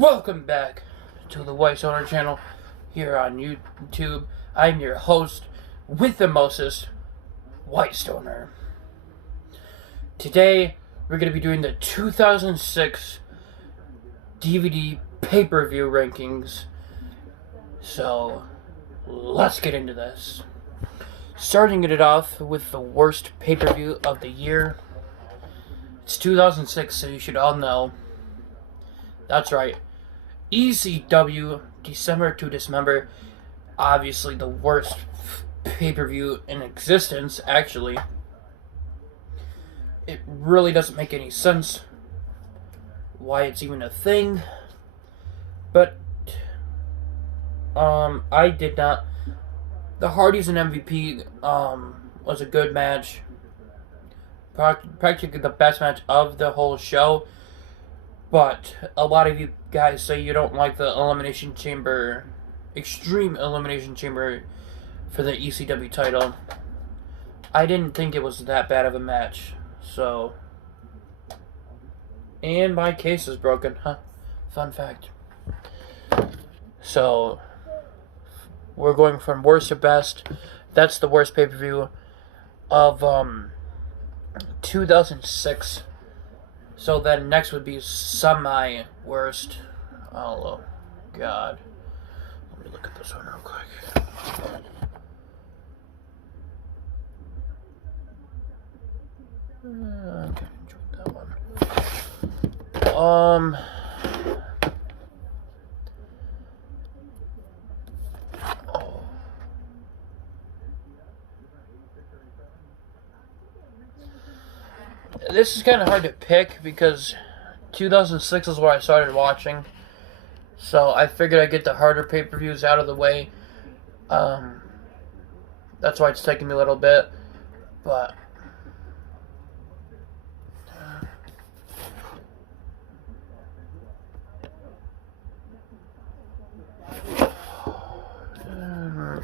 Welcome back to the White Stoner channel here on YouTube. I'm your host with the mostest, White Stoner. Today, we're going to be doing the 2006 DVD pay-per-view rankings. So, let's get into this. Starting it off with the worst pay-per-view of the year. It's 2006, so you should all know. That's right. ECW, December to Dismember, obviously the worst pay-per-view in existence, actually. It really doesn't make any sense why it's even a thing. But, I did not. The Hardys and MVP, was a good match. Practically the best match of the whole show. But a lot of you guys say you don't like the Elimination Chamber, Extreme Elimination Chamber for the ECW title. I didn't think it was that bad of a match, so. And my case is broken, huh? Fun fact. So, we're going from worst to best. That's the worst pay-per-view of 2006. So then next would be semi-worst. Oh, God. Let me look at this one real quick. I kind of enjoyed that one. This is kind of hard to pick because 2006 is where I started watching. So I figured I'd get the harder pay-per-views out of the way. That's why it's taking me a little bit. But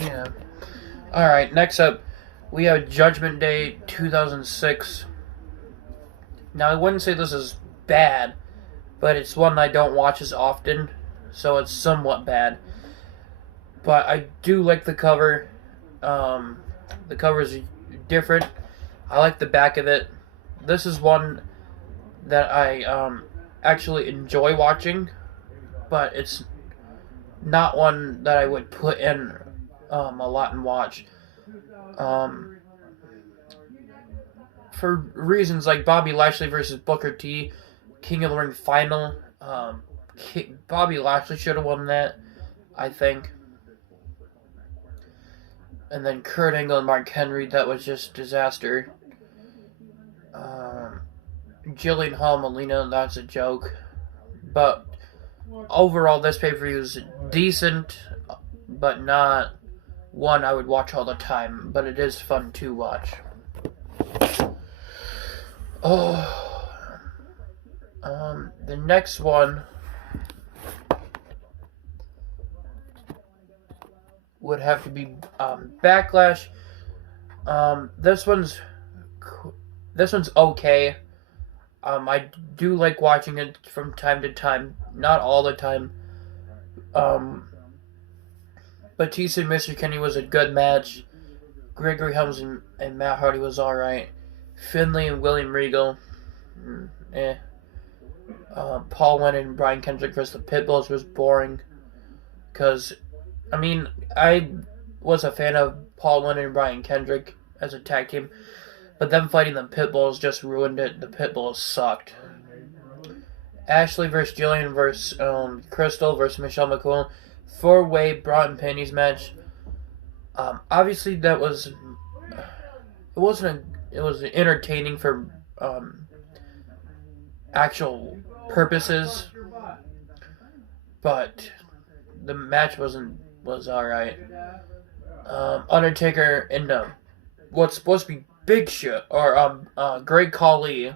yeah. Alright, next up we have Judgment Day 2006. Now, I wouldn't say this is bad, but it's one I don't watch as often, so it's somewhat bad. But I do like the cover. The cover is different. I like the back of it. This is one that I actually enjoy watching, but it's not one that I would put in a lot and watch. For reasons like Bobby Lashley versus Booker T, King of the Ring final. Bobby Lashley should have won that, I think. And then Kurt Angle and Mark Henry, that was just disaster. Jillian Hall Molina, that's a joke. But overall, this pay-per-view is decent, but not one I would watch all the time. But it is fun to watch. The next one would have to be Backlash. This one's okay. I do like watching it from time to time, not all the time. Batista and Mr. Kennedy was a good match. Gregory Helms and Matt Hardy was alright. Finlay and William Regal, Paul London and Brian Kendrick versus the Pitbulls was boring. Because, I was a fan of Paul London and Brian Kendrick as a tag team, but them fighting the Pitbulls just ruined it. The Pitbulls sucked. Ashley versus Jillian versus Crystal versus Michelle McCool, 4-way bra and panties match. Obviously, that was it was entertaining for actual purposes, but the match was alright. Undertaker and what's supposed to be Big Show or Great Khali.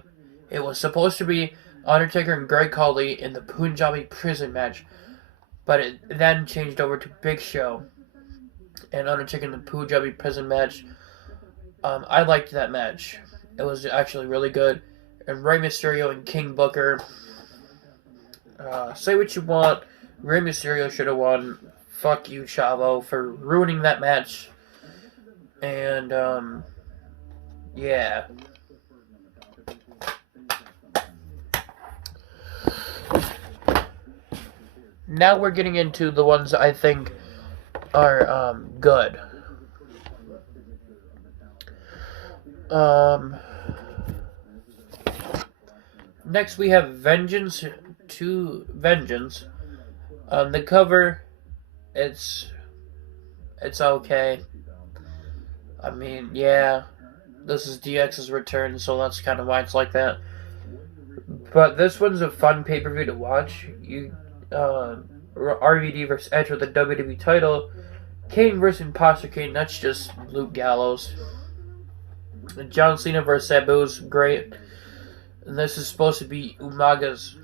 It was supposed to be Undertaker and Great Khali in the Punjabi prison match, but it then changed over to Big Show and Undertaker in the Punjabi prison match. I liked that match. It was actually really good. And Rey Mysterio and King Booker. Say what you want. Rey Mysterio should have won. Fuck you, Chavo, for ruining that match. And, yeah. Now we're getting into the ones I think are, good. Next we have Vengeance to Vengeance. The cover, it's okay. I mean, yeah, this is DX's return, so that's kind of why it's like that. But this one's a fun pay-per-view to watch. RVD versus Edge with the WWE title. Kane versus Imposter Kane, that's just Luke Gallows. John Cena versus Sabu's great. And this is supposed to be Umaga's,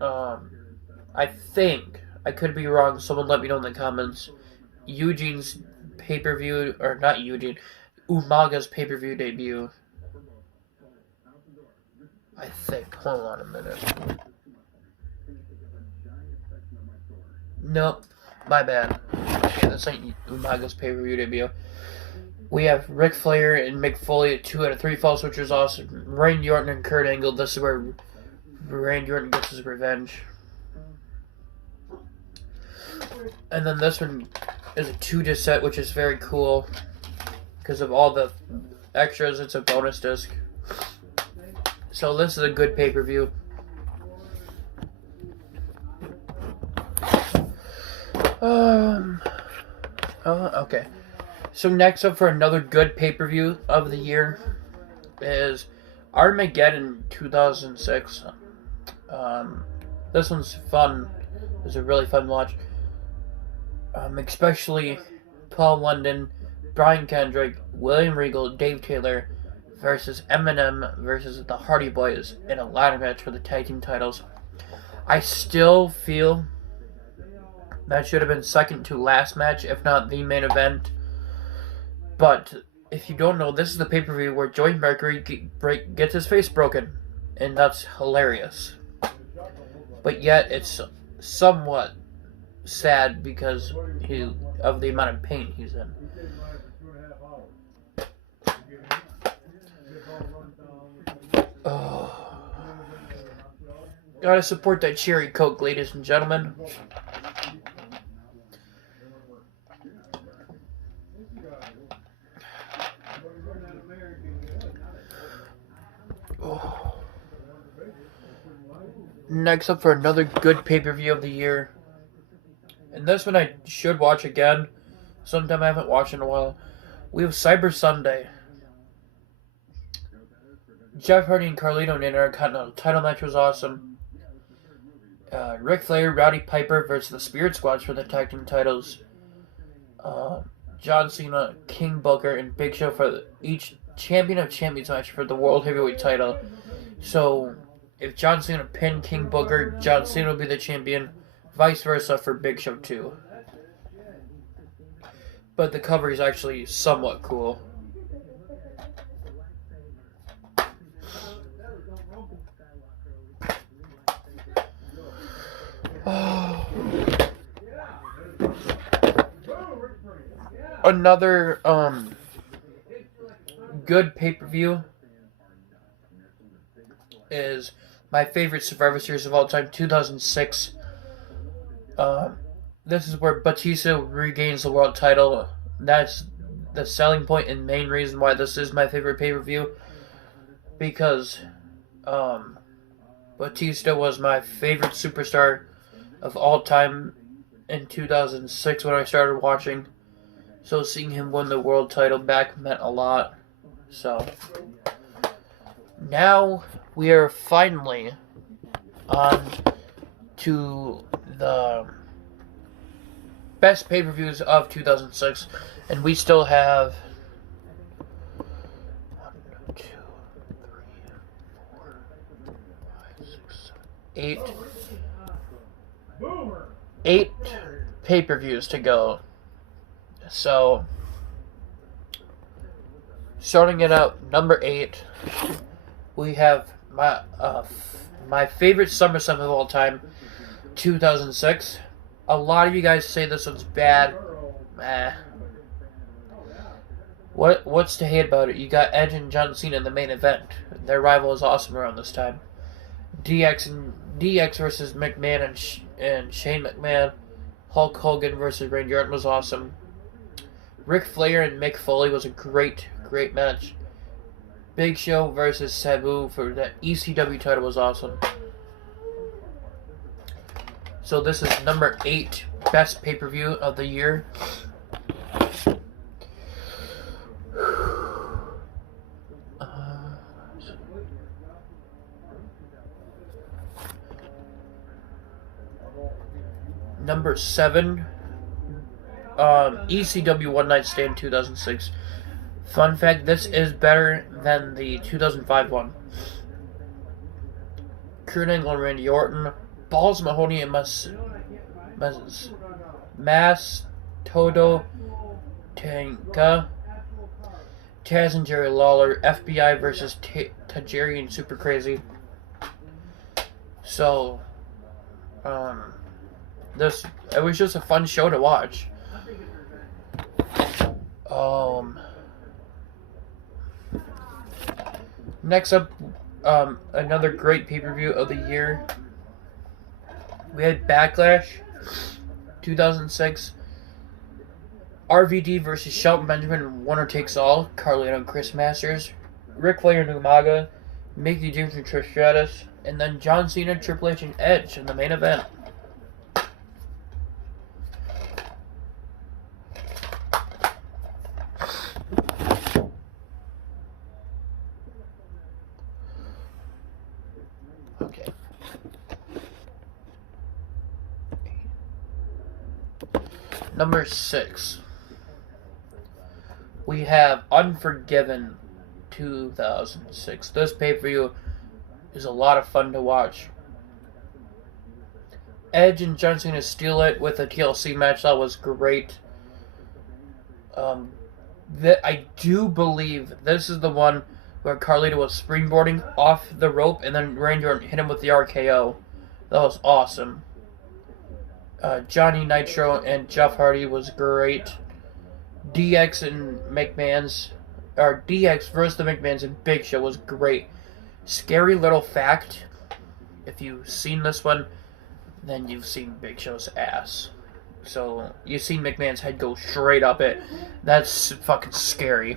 I think, I could be wrong, someone let me know in the comments, Eugene's pay-per-view, or not Eugene, Umaga's pay-per-view debut. I think, hold on a minute. Nope, my bad. Okay, this ain't Umaga's pay-per-view debut. We have Ric Flair and Mick Foley at 2 out of 3 falls, which is awesome. Randy Orton and Kurt Angle. This is where Randy Orton gets his revenge. And then this one is a 2-disc set, which is very cool. Because of all the extras, it's a bonus disc. So this is a good pay-per-view. Okay. So next up for another good pay-per-view of the year is Armageddon 2006. This one's fun. It's a really fun watch. Especially Paul London, Brian Kendrick, William Regal, Dave Taylor versus Eminem versus the Hardy Boys in a ladder match for the tag team titles. I still feel that should have been second to last match, if not the main event. But if you don't know, this is the pay-per-view where Joey Mercury gets his face broken, and that's hilarious. But yet it's somewhat sad because of the amount of pain he's in. Oh. Gotta support that cherry Coke, ladies and gentlemen. Oh. Next up for another good pay-per-view of the year. And this one I should watch again. Sometime I haven't watched in a while. We have Cyber Sunday. Jeff Hardy and Carlito in an Intercontinental title match was awesome. Ric Flair, Rowdy Piper versus the Spirit Squads for the tag team titles. John Cena, King Booker, and Big Show for each Champion of Champions match for the World Heavyweight title. So, if John Cena pinned King Booker, John Cena will be the champion. Vice versa for Big Show too. But the cover is actually somewhat cool. Another good pay-per-view is my favorite Survivor Series of all time, 2006. This is where Batista regains the world title. That's the selling point and main reason why this is my favorite pay-per-view. Because Batista was my favorite superstar of all time in 2006 when I started watching. So seeing him win the world title back meant a lot. So now we are finally on to the best pay-per-views of 2006, and we still have 1, 2, 3, 4, 5, 6, 7, 8 pay-per-views to go. So, starting it out, number 8, we have my favorite SummerSlam of all time, 2006. A lot of you guys say this one's bad. What's to hate about it? You got Edge and John Cena in the main event. Their rival was awesome around this time. DX versus McMahon and Shane McMahon. Hulk Hogan versus Randy Orton was awesome. Ric Flair and Mick Foley was a great match. Big Show versus Sabu for the ECW title was awesome. So this is number 8 best pay-per-view of the year. Number 7, ECW One Night Stand 2006. Fun fact, this is better than the 2005 one. Kurt Angle and Randy Orton, Balls Mahoney and Mas Todo Tanka, Taz and Jerry Lawler, FBI versus Tajiri and Super Crazy. So, it was just a fun show to watch. Next up, another great pay-per-view of the year. We had Backlash 2006. RVD versus Shelton Benjamin, winner takes all. Carlito and Chris Masters. Ric Flair and Umaga. Mickey James and Trish Stratus. And then John Cena, Triple H, and Edge in the main event. Okay. Number 6. We have Unforgiven 2006. This pay-per-view is a lot of fun to watch. Edge and John Cena steal it with a TLC match. That was great. I do believe this is the one where Carlito was springboarding off the rope and then Randy Orton hit him with the RKO. That was awesome. Johnny Nitro and Jeff Hardy was great. DX versus the McMahons and Big Show was great. Scary little fact, if you've seen this one, then you've seen Big Show's ass. So, you've seen McMahon's head go straight up it. That's fucking scary.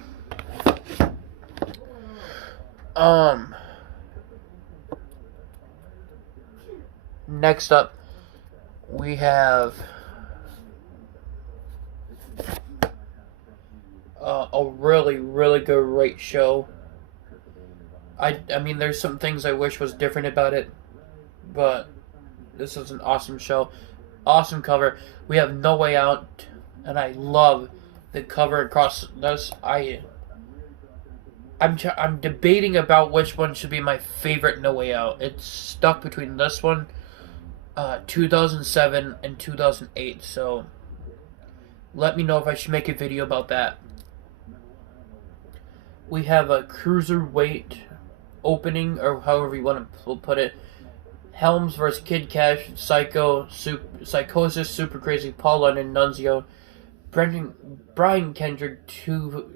Next up, we have a really great show. I mean, there's some things I wish was different about it, but this is an awesome show. Awesome cover. We have No Way Out, and I love the cover across this. I'm debating about which one should be my favorite No Way Out. It's stuck between this one, 2007, and 2008, so let me know if I should make a video about that. We have a cruiserweight opening, or however you want to put it. Helms versus Kid Cash, Psychosis, Super Crazy, Paul London, Nunzio, Brian Kendrick,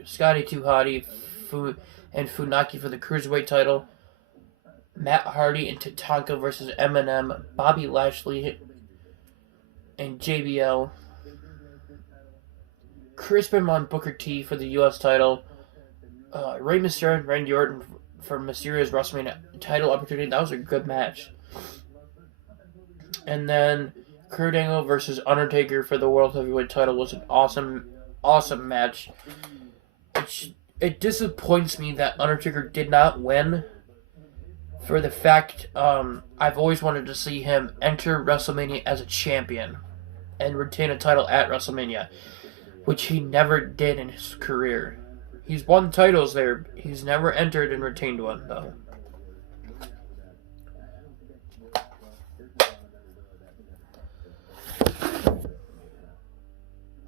Scotty 2 Hotty, and Funaki for the Cruiserweight title. Matt Hardy and Tatanka versus Eminem, Bobby Lashley, and JBL. Chris Benoit, Booker T for the U.S. title. Rey Mysterio and Randy Orton for Mysterio's WrestleMania title opportunity. That was a good match. And then Kurt Angle versus Undertaker for the World Heavyweight title was an awesome match. It disappoints me that Undertaker did not win, for the fact I've always wanted to see him enter WrestleMania as a champion and retain a title at WrestleMania, which he never did in his career. He's won titles there. He's never entered and retained one, though.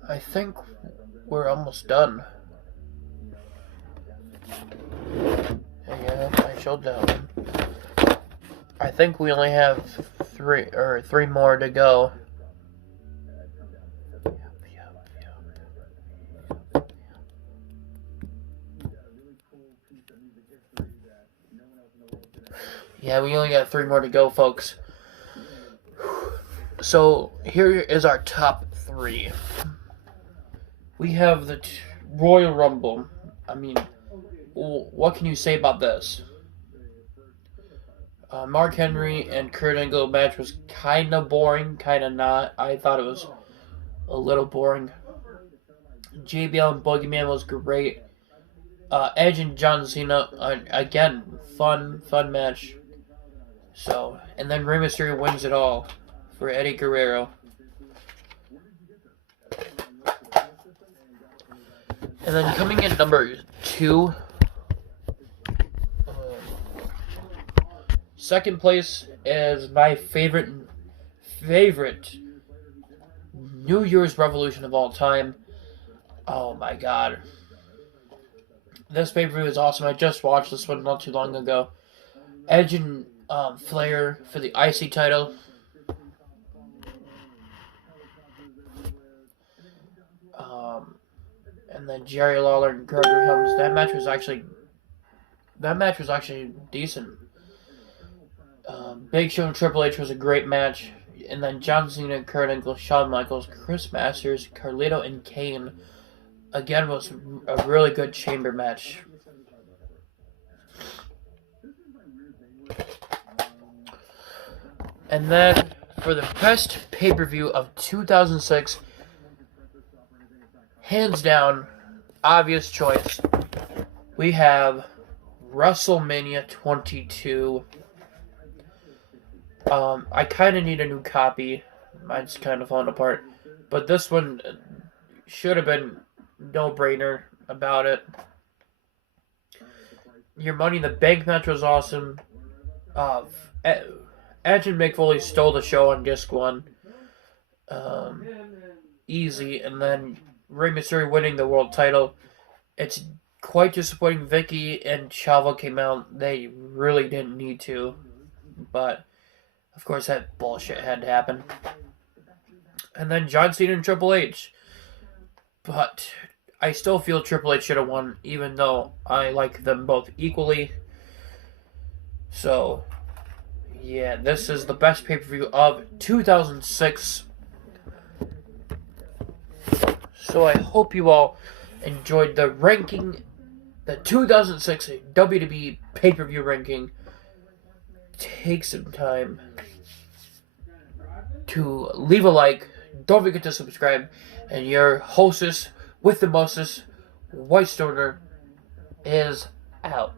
I think we're almost done. Yeah, I showed that one. I think we only have three more to go. Yeah, we only got 3 more to go, folks. So here is our top 3. We have the Royal Rumble. I mean, what can you say about this? Mark Henry and Kurt Angle match was kind of boring, kind of not. I thought it was a little boring. JBL and Boogeyman was great. Edge and John Cena, again, fun match. So, and then Rey Mysterio wins it all for Eddie Guerrero. And then coming in number 2, second place is my favorite New Year's Revolution of all time. Oh my god. This pay-per-view is awesome. I just watched this one not too long ago. Edge and Flair for the IC title. And then Jerry Lawler and Gregory Helms. That match was actually decent. Big Show and Triple H was a great match. And then John Cena, Kurt Angle, Shawn Michaels, Chris Masters, Carlito, and Kane again was a really good chamber match. And then for the best pay-per-view of 2006, hands down, obvious choice, we have WrestleMania 22. I kind of need a new copy. Mine's kind of falling apart. But this one should have been no-brainer about it. Your Money in the Bank match was awesome. Edge and Mick Foley stole the show on disc 1. Easy. And then Rey Mysterio winning the world title. It's quite disappointing Vicky and Chavo came out. They really didn't need to. But, of course, that bullshit had to happen. And then John Cena and Triple H. But I still feel Triple H should have won, even though I like them both equally. So, yeah, this is the best pay-per-view of 2006. So I hope you all enjoyed the ranking, the 2006 WWE pay-per-view ranking. Take some time to leave a like. Don't forget to subscribe. And your hostess with the mostest, White Stoner, is out.